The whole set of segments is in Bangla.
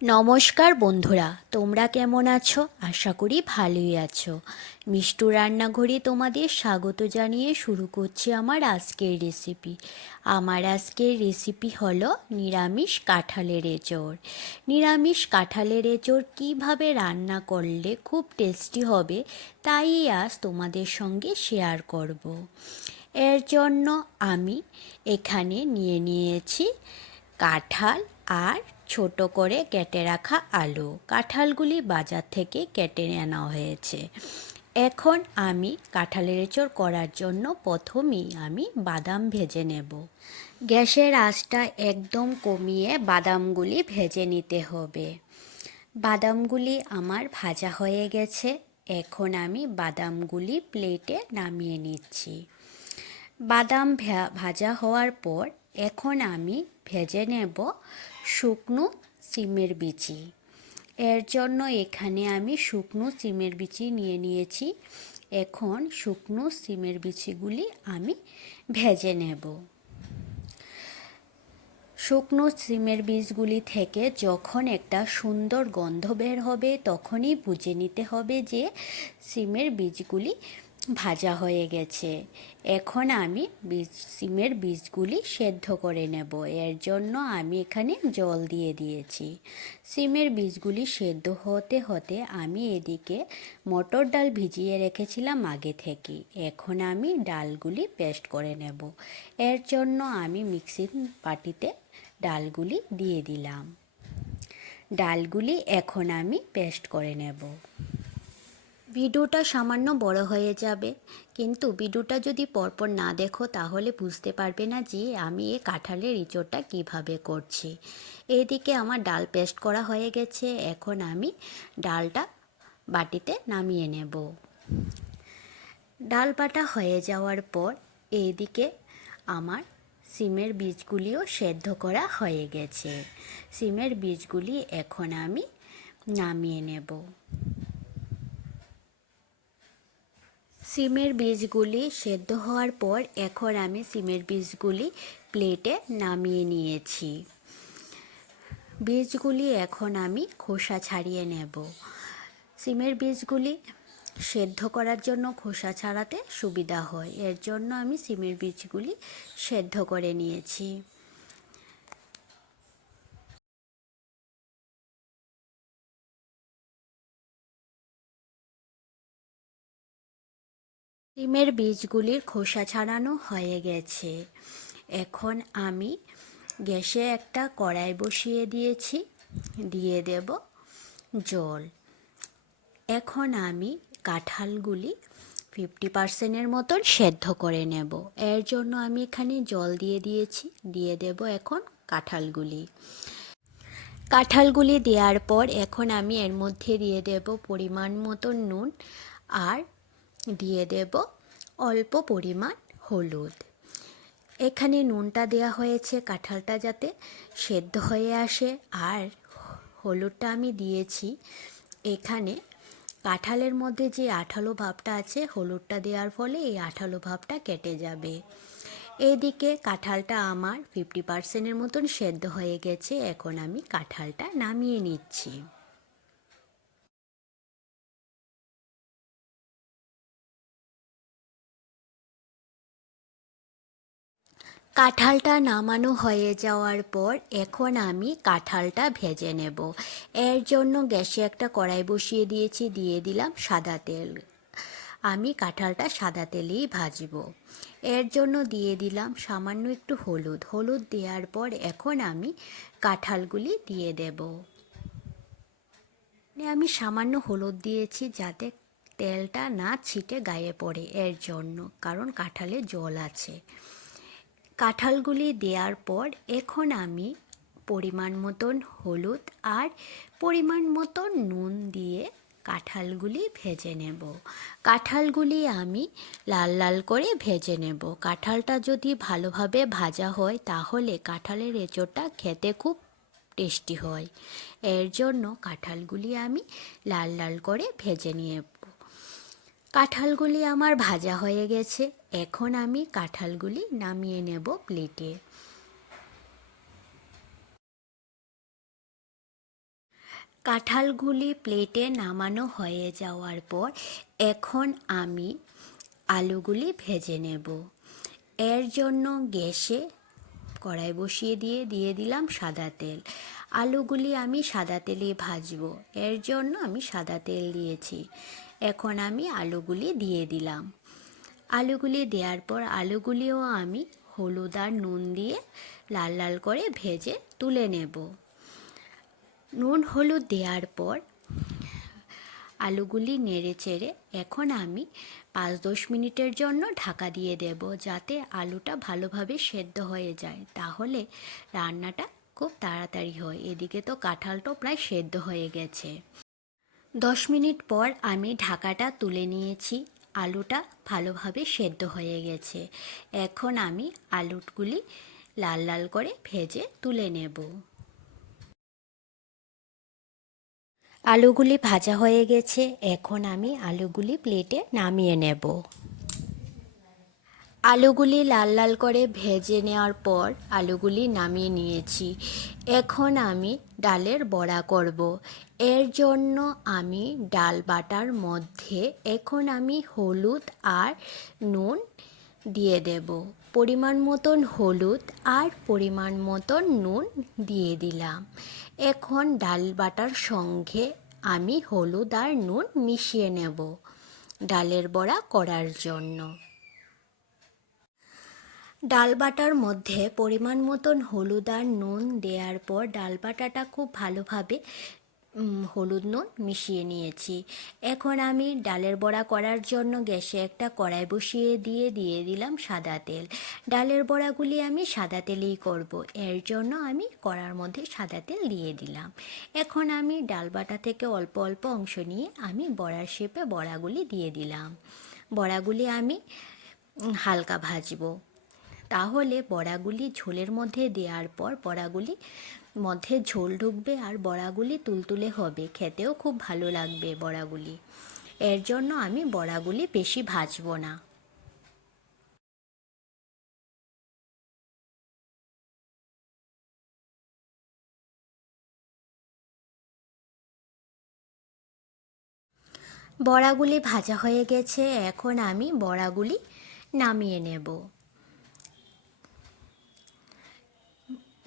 নমস্কার বন্ধুরা, তোমরা কেমন আছো? আশা করি ভালোই আছো। মিষ্টু রান্নাঘরে তোমাদের স্বাগত জানিয়ে শুরু করছি আমার আজকের রেসিপি। আমার আজকের রেসিপি হলো নিরামিষ কাঁঠালের এঁচোড়। নিরামিষ কাঁঠালের এঁচোড় কীভাবে রান্না করলে খুব টেস্টি হবে তাই আজ তোমাদের সঙ্গে শেয়ার করব। এর জন্য আমি এখানে নিয়ে নিয়েছি কাঁঠাল আর ছোট করে কেটে রাখা আলু। কাঁঠালগুলি বাজার থেকে কেটে আনা হয়েছে। এখন আমি কাঁঠালের এঁচোড় করার জন্য প্রথমেই আমি বাদাম ভেজে নেব। গ্যাসের আঁচটা একদম কমিয়ে বাদামগুলি ভেজে নিতে হবে। বাদামগুলি আমার ভাজা হয়ে গেছে। এখন আমি বাদামগুলি প্লেটে নামিয়ে নিচ্ছি। বাদাম ভাজা হওয়ার পর এখন আমি ভেজে নেব শুকনো সিমের বিচি। এর জন্য এখানে আমি শুকনো সিমের বিচি নিয়ে নিয়েছি। এখন শুকনো সিমের বিচিগুলি আমি ভেজে নেব। শুকনো সিমের বীজগুলি থেকে যখন একটা সুন্দর গন্ধ বের হবে তখনই বুঝে নিতে হবে যে সিমের বীজগুলি ভাজা হয়ে গেছে। এখন আমি সিমের বীজগুলি সেদ্ধ করে নেব। এর জন্য আমি এখানে জল দিয়ে দিয়েছি। সিমের বীজগুলি সেদ্ধ হতে হতে আমি এদিকে মটর ডাল ভিজিয়ে রেখেছিলাম আগে থেকে। এখন আমি ডালগুলি পেস্ট করে নেব। এর জন্য আমি মিক্সির বাটিতে ডালগুলি দিয়ে দিলাম। ডালগুলি এখন আমি পেস্ট করে নেব। ভিডিওটা সামান্য বড় হয়ে যাবে, কিন্তু ভিডিওটা যদি পরপর না দেখো তাহলে বুঝতে পারবে না যে আমি এই কাঁঠালের এঁচোড়টা কীভাবে করছি। এদিকে আমার ডাল পেস্ট করা হয়ে গেছে। এখন আমি ডালটা বাটিতে নামিয়ে নেব। ডাল বাটা হয়ে যাওয়ার পর এইদিকে আমার সিমের বীজগুলিও সেদ্ধ করা হয়ে গেছে। সিমের বীজগুলি এখন আমি নামিয়ে নেব। সিমের বীজগুলি সেদ্ধ হওয়ার পর এখন আমি সিমের বীজগুলি প্লেটে নামিয়ে নিয়েছি। বীজগুলি এখন আমি খোসা ছাড়িয়ে নেব। সিমের বীজগুলি সেদ্ধ করার জন্য খোসা ছাড়াতে সুবিধা হয়, এর জন্য আমি সিমের বীজগুলি সেদ্ধ করে নিয়েছি। সিমের বীজগুলির খোসা ছাড়ানো হয়ে গেছে। এখন আমি গ্যাসে একটা কড়াই বসিয়ে দিয়েছি, দিয়ে দেব জল। এখন আমি কাঁঠালগুলি 50% মতন সেদ্ধ করে নেব। এর জন্য আমি এখানে জল দিয়ে দিয়েছি, দিয়ে দেব এখন কাঁঠালগুলি। কাঁঠালগুলি দেওয়ার পর এখন আমি এর মধ্যে দিয়ে দেব পরিমাণ মতো নুন আর দিয়ে দেব অল্প পরিমাণ হলুদ। এখানে নুনটা দেওয়া হয়েছে কাঁঠালটা যাতে সেদ্ধ হয়ে আসে, আর হলুদটা আমি দিয়েছি এখানে কাঁঠালের মধ্যে যে আঠালো ভাবটা আছে, হলুদটা দেওয়ার ফলে এই আঠালো ভাবটা কেটে যাবে। এদিকে কাঁঠালটা আমার 50% মতন সেদ্ধ হয়ে গেছে। এখন আমি কাঁঠালটা নামিয়ে নিচ্ছি। কাঁঠালটা নামানো হয়ে যাওয়ার পর এখন আমি কাঁঠালটা ভেজে নেব। এর জন্য গ্যাসে একটা কড়াই বসিয়ে দিয়েছি, দিয়ে দিলাম সাদা তেল। আমি কাঁঠালটা সাদা তেলেই ভাজবো। এর জন্য দিয়ে দিলাম সামান্য একটু হলুদ। হলুদ দেওয়ার পর এখন আমি কাঁঠালগুলি দিয়ে দেব। আমি সামান্য হলুদ দিয়েছি যাতে তেলটা না ছিটে গায়ে পড়ে, এর জন্য, কারণ কাঁঠালে জল আছে। কাঁঠালগুলি দেওয়ার পর এখন আমি পরিমাণ মতন হলুদ আর পরিমাণ মতন নুন দিয়ে কাঁঠালগুলি ভেজে নেব। কাঁঠালগুলি আমি লাল লাল করে ভেজে নেব। কাঁঠালটা যদি ভালোভাবে ভাজা হয় তাহলে কাঁঠালের এঁচোড়টা খেতে খুব টেস্টি হয়। এর জন্য কাঁঠালগুলি আমি লাল লাল করে ভেজে নেব। কাঁঠালগুলি আমার ভাজা হয়ে গেছে। এখন আমি কাঁঠালগুলি নামিয়ে নেব প্লেটে। কাঁঠালগুলি প্লেটে নামানো হয়ে যাওয়ার পর এখন আমি আলুগুলি ভেজে নেব। এর জন্য গ্যাসে কড়াই বসিয়ে দিয়ে দিলাম সাদা তেল। আলুগুলি আমি সাদা তেলেই ভাজবো, এর জন্য আমি সাদা তেল দিয়েছি। এখন আমি আলুগুলি দিয়ে দিলাম। আলুগুলি দেওয়ার পর আলুগুলিও আমি হলুদ আর নুন দিয়ে লাল লাল করে ভেজে তুলে নেব। নুন হলুদ দেওয়ার পর আলুগুলি নেড়ে চেড়ে এখন আমি 5-10 মিনিটের জন্য ঢাকা দিয়ে দেব, যাতে আলুটা ভালোভাবে সেদ্ধ হয়ে যায়, তাহলে রান্নাটা খুব তাড়াতাড়ি হয়। এদিকে তো কাঁঠালটাও প্রায় সেদ্ধ হয়ে গেছে। 10 মিনিট পর আমি ঢাকাটা তুলে নিয়েছি। আলুটা ভালোভাবে সেদ্ধ হয়ে গেছে। এখন আমি আলুগুলি লাল লাল করে ভেজে তুলে নেব। আলুগুলি ভাজা হয়ে গেছে, এখন আমি আলুগুলি প্লেটে নামিয়ে নেব। আলুগুলি লাল লাল করে ভেজে নেওয়ার পর আলুগুলি নামিয়ে নিয়েছি। এখন আমি ডালের বড়া করব। এর জন্য আমি ডাল বাটার মধ্যে এখন আমি হলুদ আর নুন দিয়ে দেব। পরিমাণ মতন হলুদ আর পরিমাণ মতন নুন দিয়ে দিলাম। এখন ডাল বাটার সঙ্গে আমি হলুদ আর নুন মিশিয়ে নেব ডালের বড়া করার জন্য। ডাল বাটার মধ্যে পরিমাণ মতন হলুদ আর নুন দেওয়ার পর ডাল বাটাটা খুব ভালোভাবে হলুদ নুন মিশিয়ে নিয়েছি। এখন আমি ডালের বড়া করার জন্য গ্যাসে একটা কড়াই বসিয়ে দিয়ে দিলাম সাদা তেল। ডালের বড়াগুলি আমি সাদা তেলেই করব, এর জন্য আমি কড়ার মধ্যে সাদা তেল দিয়ে দিলাম। এখন আমি ডাল বাটা থেকে অল্প অল্প অংশ নিয়ে আমি বড়ার শেপে বড়াগুলি দিয়ে দিলাম। বড়াগুলি আমি হালকা ভাজবো, তাহলে বড়াগুলি ঝোলের মধ্যে দেওয়ার পর বড়াগুলি মধ্যে ঝোল ঢুকবে আর বড়াগুলি তুলতুলে হবে, খেতেও খুব ভালো লাগবে বড়াগুলি। এর জন্য আমি বড়াগুলি বেশি ভাজবো না। বড়াগুলি ভাজা হয়ে গেছে, এখন আমি বড়াগুলি নামিয়ে নেব।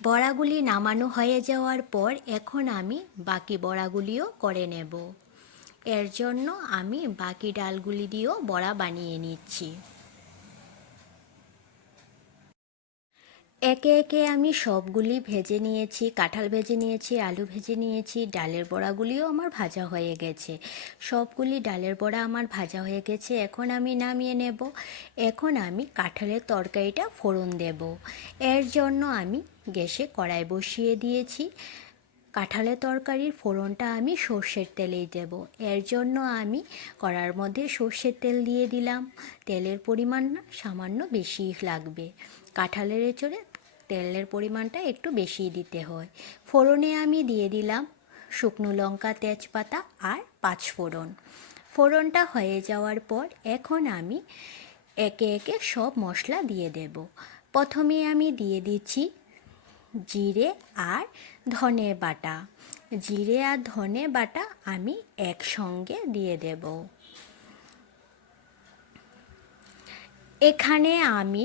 বড়াগুলি নামানো হয়ে যাওয়ার পর এখন আমি বাকি বড়াগুলিও করে নেব। এর জন্য আমি বাকি ডালগুলি দিয়েও বড়া বানিয়ে নিচ্ছি। একে একে আমি সবগুলি ভেজে নিয়েছি, কাঁঠাল ভেজে নিয়েছি, আলু ভেজে নিয়েছি, ডালের বড়াগুলিও আমার ভাজা হয়ে গেছে। সবগুলি ডালের বড়া আমার ভাজা হয়ে গেছে, এখন আমি নামিয়ে নেব। এখন আমি কাঁঠালের তরকারিটা ফোড়ন দেব। এর জন্য আমি গ্যাসে কড়াই বসিয়ে দিয়েছি। কাঁঠালের তরকারির ফোড়নটা আমি সর্ষের তেলেই দেব। এর জন্য আমি কড়ার মধ্যে সর্ষের তেল দিয়ে দিলাম। তেলের পরিমাণ সামান্য বেশি লাগবে, কাঁঠালের এঁচোড়ে তেলের পরিমাণটা একটু বেশি দিতে হয়। ফোড়নে আমি দিয়ে দিলাম শুকনো লঙ্কা, তেজপাতা আর 5 ফোড়ন। ফোড়নটা হয়ে যাওয়ার পর এখন আমি একে একে সব মশলা দিয়ে দেব। প্রথমে আমি দিয়ে দিচ্ছি জিরে আর ধনে বাটা। জিরে আর ধনে বাটা আমি একসঙ্গে দিয়ে দেব। এখানে আমি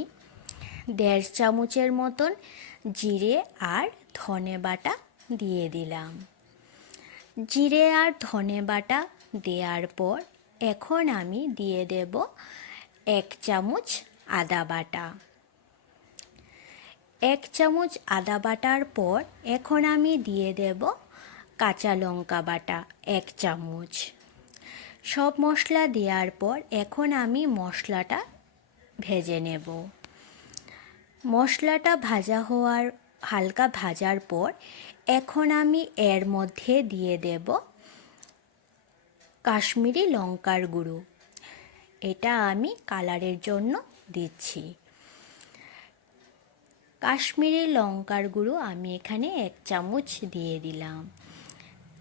1.5 চামচের মতন জিরে আর ধনে বাটা দিয়ে দিলাম। জিরে আর ধনে বাটা দেওয়ার পর এখন আমি দিয়ে দেব 1 চামচ আদা বাটা। 1 চামচ আদা বাটার পর এখন আমি দিয়ে দেব কাঁচা লঙ্কা বাটা 1 চামচ। সব মশলা দেওয়ার পর এখন আমি মশলাটা ভেজে নেব। মশলাটা ভাজা হওয়ার হালকা ভাজার পর এখন আমি এর মধ্যে দিয়ে দেব কাশ্মীরি লঙ্কার গুঁড়ো। এটা আমি কালারের জন্য দিচ্ছি। কাশ্মীরি লঙ্কার গুঁড়ো আমি এখানে 1 চামচ দিয়ে দিলাম।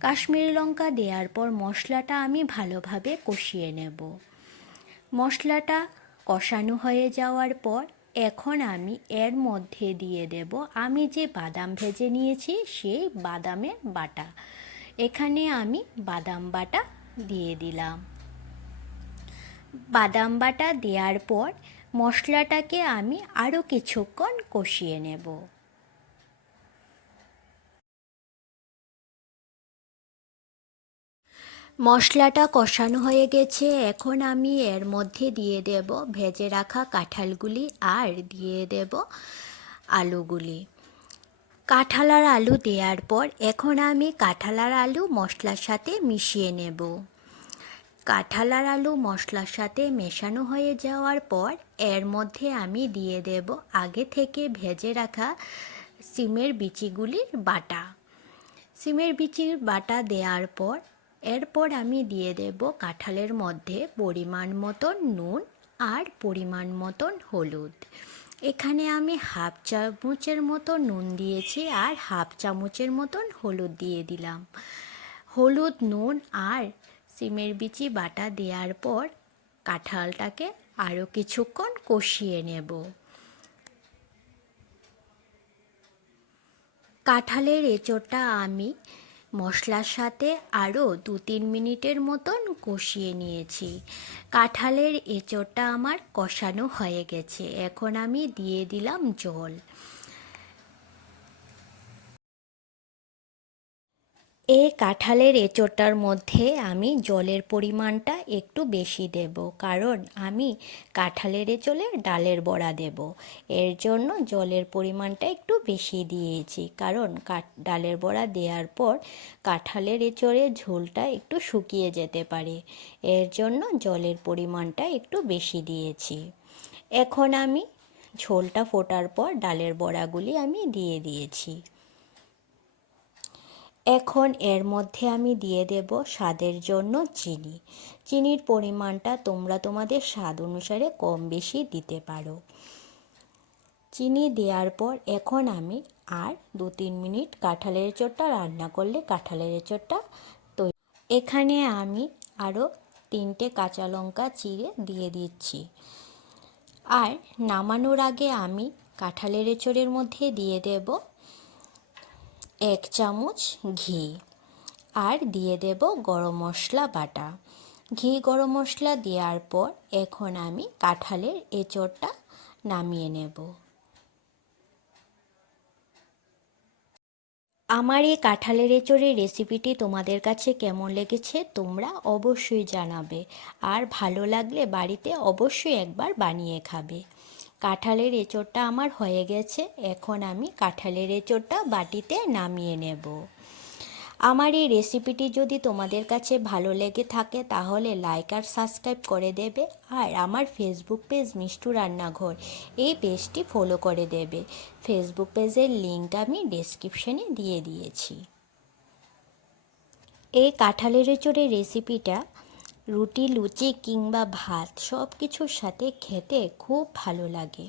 কাশ্মীরি লঙ্কা দেওয়ার পর মশলাটা আমি ভালোভাবে কষিয়ে নেব। মশলাটা কষানো হয়ে যাওয়ার পর এখন আমি এর মধ্যে দিয়ে দেব আমি যে বাদাম ভেজে নিয়েছি সেই বাদামের বাটা। এখানে আমি বাদাম বাটা দিয়ে দিলাম। বাদাম বাটা দেওয়ার পর মশলাটাকে আমি আরও কিছুক্ষণ কষিয়ে নেব। মশলাটা কষানো হয়ে গেছে, এখন আমি এর মধ্যে দিয়ে দেব ভেজে রাখা কাঁঠালগুলি আর দিয়ে দেব আলুগুলি। কাঁঠাল আর আলু দেওয়ার পর এখন আমি কাঁঠাল আর আলু মশলার সাথে মিশিয়ে নেব। কাঁঠাল আর আলু মশলার সাথে মেশানো হয়ে যাওয়ার পর এর মধ্যে আমি দিয়ে দেব আগে থেকে ভেজে রাখা সিমের বিচিগুলির বাটা। সিমের বিচির বাটা দেওয়ার পর এরপর আমি দিয়ে দেব কাঁঠালের মধ্যে পরিমাণ মতন নুন আর পরিমাণ মতন হলুদ। এখানে আমি হাফ চামচের মতো নুন দিয়েছি আর হাফ চামচের মতন হলুদ দিয়ে দিলাম। হলুদ, নুন আর সিমের বিচি বাটা দেওয়ার পর কাঁঠালটাকে আরও কিছুক্ষণ কষিয়ে নেব। কাঁঠালের এঁচোড়টা আমি মশলার সাথে আরও 2-3 মিনিটের মতন কষিয়ে নিয়েছি। কাঁঠালের এঁচোড়টা আমার কষানো হয়ে গেছে, এখন আমি দিয়ে দিলাম জল। এই কাঁঠালের এঁচোড়টার মধ্যে আমি জলের পরিমাণটা একটু বেশি দেব, কারণ আমি কাঁঠালের এঁচোড়ে ডালের বড়া দেব। এর জন্য জলের পরিমাণটা একটু বেশি দিয়েছি, কারণ ডালের বড়া দেওয়ার পর কাঁঠালের এঁচোড়ের ঝোলটা একটু শুকিয়ে যেতে পারে। এর জন্য জলের পরিমাণটা একটু বেশি দিয়েছি। এখন আমি ঝোলটা ফোটার পর ডালের বড়াগুলি আমি দিয়ে দিয়েছি। এখন এর মধ্যে আমি দিয়ে দেব স্বাদের জন্য চিনি। চিনির পরিমাণটা তোমরা তোমাদের স্বাদ অনুসারে কম বেশি দিতে পারো। চিনি দেওয়ার পর এখন আমি আর 2-3 মিনিট কাঁঠালের এঁচোড়টা রান্না করলে কাঁঠালের এঁচোড়টা তৈরি। এখানে আমি আরও 3টে কাঁচা লঙ্কা চিড়ে দিয়ে দিচ্ছি। আর নামানোর আগে আমি কাঁঠালের এঁচোড়ের মধ্যে দিয়ে দেব 1 চামচ ঘি আর দিয়ে দেব গরম মশলা বাটা। ঘি গরম মশলা দেওয়ার পর এখন আমি কাঁঠালের এঁচোড়টা নামিয়ে নেব। আমার এই কাঁঠালের এঁচোড়ের রেসিপিটি তোমাদের কাছে কেমন লেগেছে তোমরা অবশ্যই জানাবে, আর ভালো লাগলে বাড়িতে অবশ্যই একবার বানিয়ে খাবে। কাঁঠালের এঁচোড়টা আমার হয়ে গেছে, এখন আমি কাঁঠালের এঁচোড়টা বাটিতে নামিয়ে নেব। আমার এই রেসিপিটি যদি তোমাদের কাছে ভালো লেগে থাকে তাহলে লাইক আর সাবস্ক্রাইব করে দেবে, আর আমার ফেসবুক পেজ মিষ্টু রান্নাঘর এই পেজটি ফলো করে দেবে। ফেসবুক পেজের লিঙ্ক আমি ডেসক্রিপশনে দিয়ে দিয়েছি। এই কাঁঠালের এঁচোড়ের রেসিপিটা রুটি, লুচি কিংবা ভাত সব কিছুর সাথে খেতে খুব ভালো লাগে।